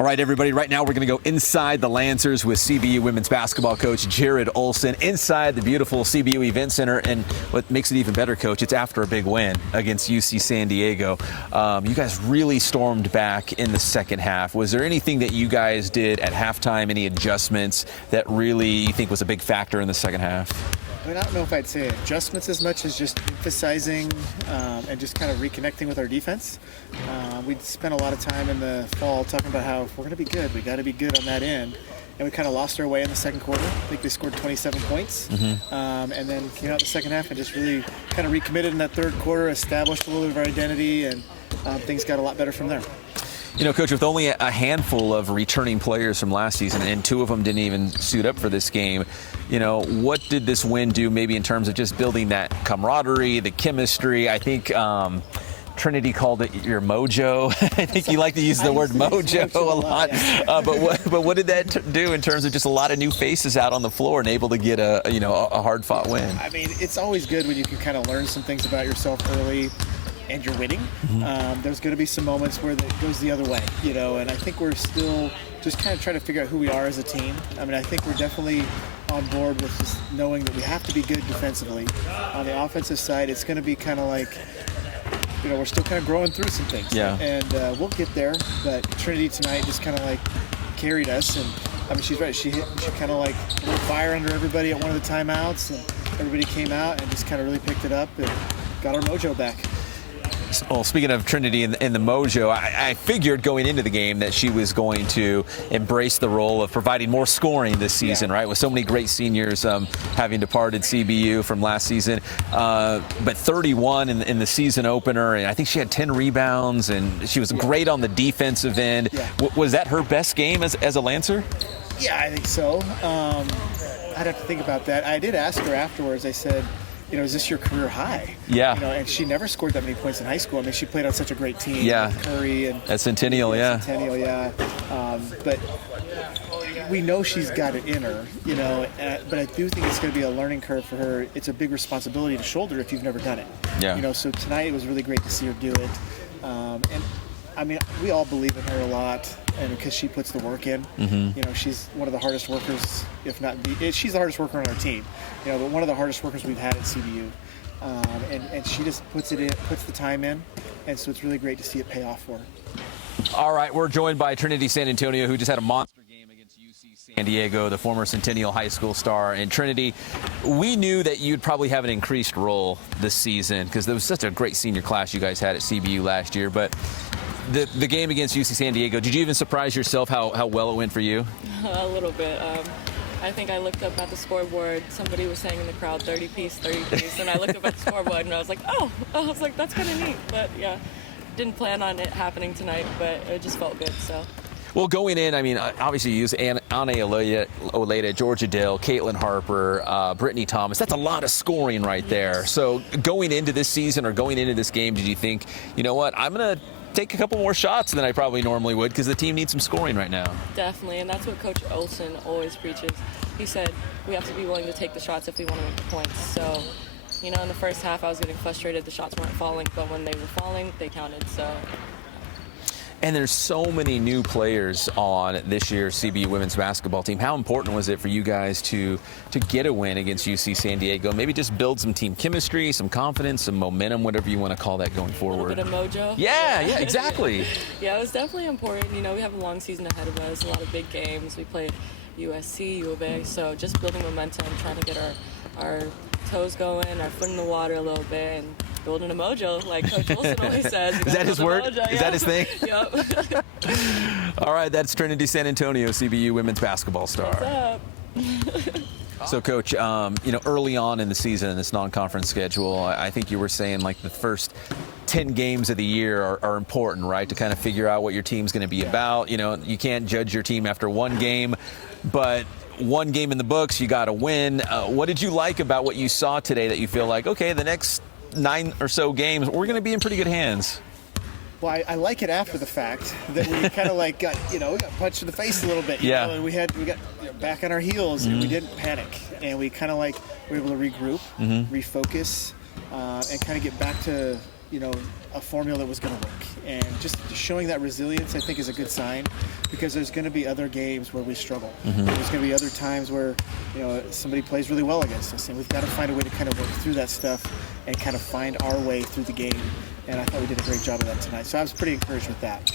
All right, everybody, right now we're going to go inside the Lancers with CBU women's basketball coach Jarrod Olson inside the beautiful CBU Event Center. And what makes it even better, Coach, it's after a big win against UC San Diego. You guys really stormed back in the second half. Was there anything that you guys did at halftime, any adjustments that really you think was a big factor in the second half? I mean, I don't know if I'd say adjustments as much as just emphasizing and just kind of reconnecting with our defense. We spent a lot of time in the fall talking about how if we're going to be good, we got to be good on that end. And we kind of lost our way in the second quarter. I think they scored 27 points. And then came out in the second half and just really kind of recommitted in that third quarter, established a little bit of our identity, and things got a lot better from there. You know, Coach, with only a handful of returning players from last season, and two of them didn't even suit up for this game, you know, what did this win do maybe in terms of just building that camaraderie, the chemistry? I think Trinity called it your mojo. I think you like to use the word mojo a lot. Yeah. But what did that do in terms of just a lot of new faces out on the floor and able to get a hard-fought win? I mean, it's always good when you can kind of learn some things about yourself early and you're winning. There's going to be some moments where it goes the other way, you know, and I think we're still just kind of trying to figure out who we are as a team. I mean, I think we're definitely on board with just knowing that we have to be good defensively. On the offensive side, it's going to be kind of like, you know, we're still kind of growing through some things. Yeah. And we'll get there, but Trinity tonight just kind of like carried us, and I mean, she's right. She kind of like lit fire under everybody at one of the timeouts, and everybody came out and just kind of really picked it up and got our mojo back. Well, speaking of Trinity and the mojo, I figured going into the game that she was going to embrace the role of providing more scoring this season, right? With so many great seniors having departed CBU from last season. But 31 in the season opener, and I think she had 10 rebounds, and she was great on the defensive end. Was that her best game as a Lancer? Yeah, I think so. I'd have to think about that. I did ask her afterwards. I said, you know, is this your career high? Yeah. You know, and she never scored that many points in high school. I mean, she played on such a great team. Yeah. With Curry and at Centennial, Centennial, yeah. But we know she's got it in her, you know. But I do think it's going to be a learning curve for her. It's a big responsibility to shoulder if you've never done it. Yeah. You know, so tonight it was really great to see her do it. And I mean, we all believe in her a lot, and because she puts the work in. You know, she's one of the hardest workers, if not she's the hardest worker on our team. You know, but one of the hardest workers we've had at CBU, and she just puts the time in, and so it's really great to see it pay off for her. All right, we're joined by Trinity San Antonio, who just had a monster game against UC San Diego, the former Centennial High School star. And Trinity, we knew that you'd probably have an increased role this season because there was such a great senior class you guys had at CBU last year, but the game against UC San Diego, did you even surprise yourself how well it went for you? A little bit. I think I looked up at the scoreboard. Somebody was saying in the crowd, 30-piece, 30-piece. And I looked up at the scoreboard and I was like, oh, I was like, that's kind of neat. But yeah, didn't plan on it happening tonight, but it just felt good, so. Well, going in, I mean, obviously you use Anna Oleda, Georgia Dale, Caitlin Harper, Brittany Thomas. That's a lot of scoring right there. So going into this season or going into this game, did you think, you know what, I'm going to take a couple more shots than I probably normally would because the team needs some scoring right now? Definitely, and that's what Coach Olson always preaches. He said we have to be willing to take the shots if we want to make the points. So, you know, in the first half I was getting frustrated the shots weren't falling, but when they were falling, they counted. So. And there's so many new players on this year's CBU women's basketball team. How important was it for you guys to get a win against UC San Diego? Maybe just build some team chemistry, some confidence, some momentum, whatever you want to call that going forward. A little bit of mojo. Yeah, exactly. Yeah, it was definitely important. You know, we have a long season ahead of us, a lot of big games. We played USC, U of A, so just building momentum, trying to get our toes going, our foot in the water a little bit, and building a mojo, like Coach Olson always says. Is that his word? Mojo, Is that his thing? Yep. All right, that's Trinity San Antonio, CBU women's basketball star. What's up? So, Coach, you know, early on in the season, in this non-conference schedule, I think you were saying like the first 10 games of the year are important, right, to kind of figure out what your team's going to be about. You know, you can't judge your team after one game, but one game in the books, you got to win. What did you like about what you saw today that you feel like, okay, the next 9 or so games, we're going to be in pretty good hands? Well, I like it after the fact that we kind of like got punched in the face a little bit. You know, and we got back on our heels and we didn't panic, and we kind of like were able to regroup, refocus, and kind of get back to a formula that was going to work. And just showing that resilience, I think, is a good sign, because there's going to be other games where we struggle. There's going to be other times where, somebody plays really well against us, and we've got to find a way to kind of work through that stuff and kind of find our way through the game. And I thought we did a great job of that tonight. So I was pretty encouraged with that.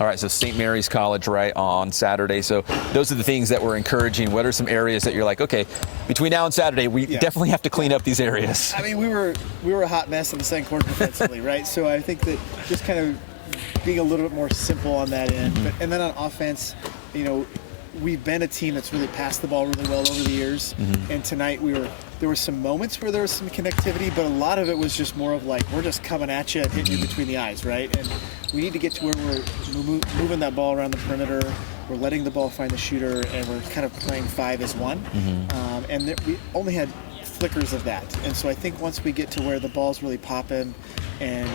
All right, so St. Mary's College, right, on Saturday. So those are the things that were encouraging. What are some areas that you're like, okay, between now and Saturday, we definitely have to clean up these areas? I mean, we were a hot mess in the second quarter defensively, right? So I think that just kind of being a little bit more simple on that end. And then on offense, we've been a team that's really passed the ball really well over the years. And tonight there were some moments where there was some connectivity, but a lot of it was just more of like, we're just coming at you and hitting you between the eyes, right? And we need to get to where we're moving that ball around the perimeter, we're letting the ball find the shooter, and we're kind of playing 5-as-1. And we only had flickers of that. And so I think once we get to where the ball's really popping and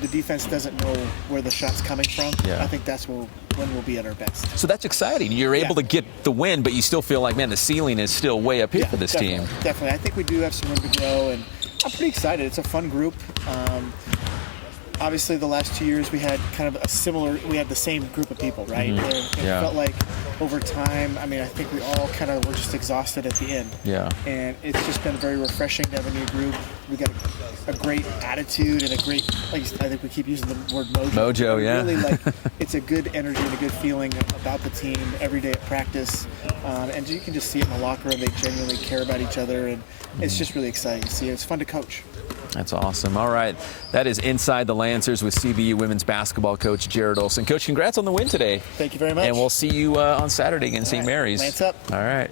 the defense doesn't know where the shot's coming from, I think that's when we'll be at our best. So that's exciting. You're able to get the win, but you still feel like, man, the ceiling is still way up here for this team. Definitely. I think we do have some room to grow, and I'm pretty excited. It's a fun group. Obviously, the last 2 years we had kind of we had the same group of people, right? And it felt like over time, I mean, I think we all kind of were just exhausted at the end. And it's just been very refreshing to have a new group. We got a great attitude and a great, I think we keep using the word mojo. Really, it's a good energy and a good feeling about the team every day at practice. And you can just see it in the locker room. They genuinely care about each other, and it's just really exciting to see. It's fun to coach. That's awesome. All right. That is Inside the Lancers with CBU women's basketball coach Jarrod Olson. Coach, congrats on the win today. Thank you very much. And we'll see you on Saturday against St. Mary's. Lance up. All right.